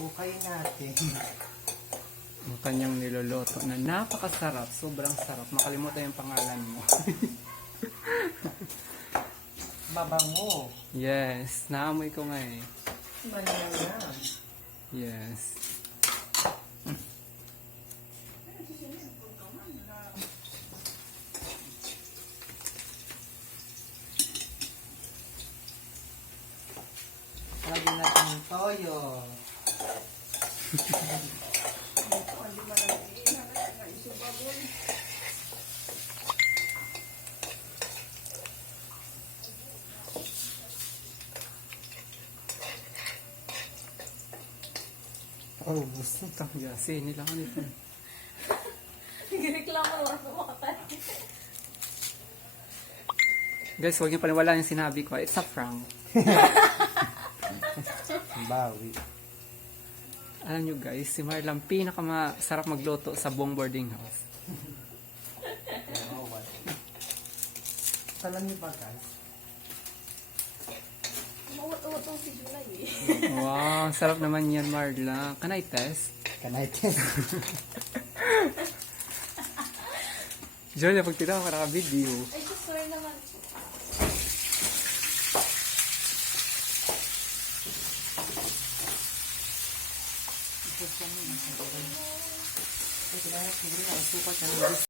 ukay natin. Ang kanyang niloloto na napakasarap. Sobrang sarap. Makalimutan yung pangalan mo. Mabango. Yes. Naamoy ko nga eh. Malangan. Yes. Lagyan natin ng toyo. Oh, gusto. Yasi, nila ko nito. Nagreklamo oras na makatay. Guys, huwag niyo paniwalaan yung sinabi ko. It's a prank. Bawi. Alam nyo guys, si Marlam pinakamasarap magluto sa buong boarding house. Oh, what? Alam niyo ba guys? Mawat-awat si Julay eh. Wow, sarap naman yan Marla. Can I test? Can I test? Julia, pag tira ko naka-video. Ay, just sorry naman. Kailangan siguro na asukat ka ng